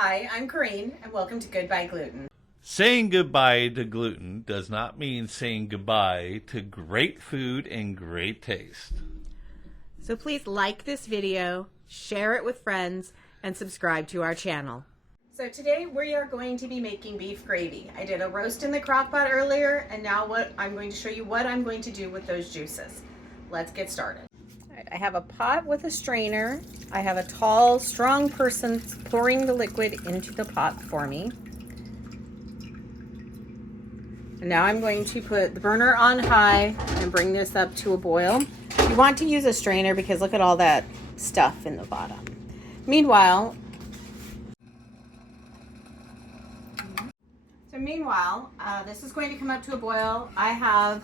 Hi, I'm Corrine, and welcome to Goodbye Gluten. Saying goodbye to gluten does not mean saying goodbye to great food and great taste. So please like this video, share it with friends, and subscribe to our channel. So today we are going to be making beef gravy. I did a roast in the crock pot earlier, and now I'm going to show you what I'm going to do with those juices. Let's get started. All right, I have a pot with a strainer. I have a tall, strong person pouring the liquid into the pot for me. And now I'm going to put the burner on high and bring this up to a boil. You want to use a strainer because look at all that stuff in the bottom. Meanwhile, this is going to come up to a boil. I have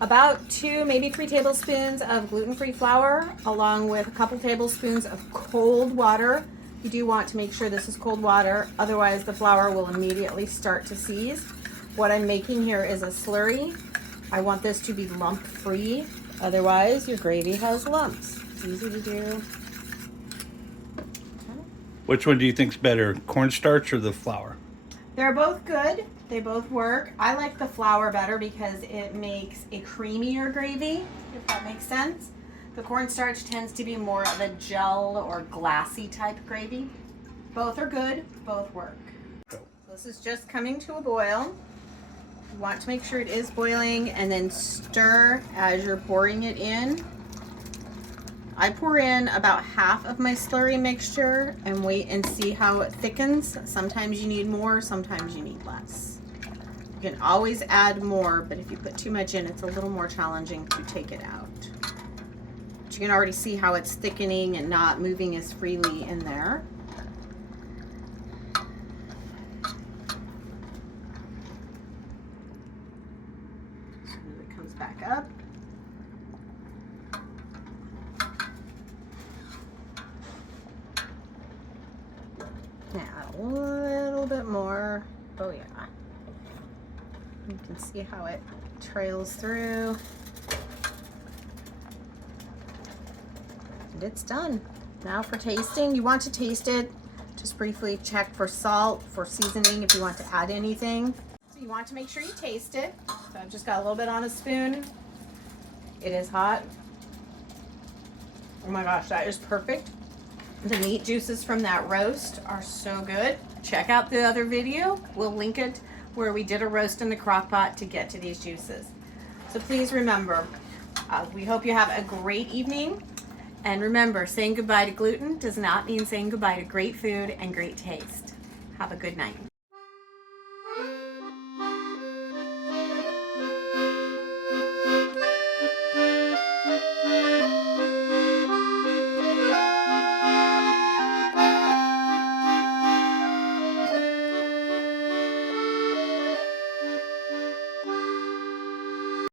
about 2, maybe 3 tablespoons of gluten-free flour, along with a couple tablespoons of cold water. You do want to make sure this is cold water, otherwise the flour will immediately start to seize. What I'm making here is a slurry. I want this to be lump-free, otherwise your gravy has lumps. It's easy to do. Which one do you think's better, cornstarch or the flour? They're both good. They both work. I like the flour better because it makes a creamier gravy, if that makes sense. The cornstarch tends to be more of a gel or glassy type gravy. Both are good, both work. So this is just coming to a boil. You want to make sure it is boiling and then stir as you're pouring it in. I pour in about half of my slurry mixture and wait and see how it thickens. Sometimes you need more, sometimes you need less. You can always add more, but if you put too much in, it's a little more challenging to take it out. But you can already see how it's thickening and not moving as freely in there. As soon as it comes back up. Add a little bit more. Oh yeah. You can see how it trails through. And it's done. Now for tasting, you want to taste it. Just briefly check for salt, for seasoning if you want to add anything. So you want to make sure you taste it. So I've just got a little bit on a spoon. It is hot. Oh my gosh, that is perfect. The meat juices from that roast are so good. Check out the other video. We'll link it where we did a roast in the crock pot to get to these juices. So please remember, we hope you have a great evening. And remember, saying goodbye to gluten does not mean saying goodbye to great food and great taste. Have a good night.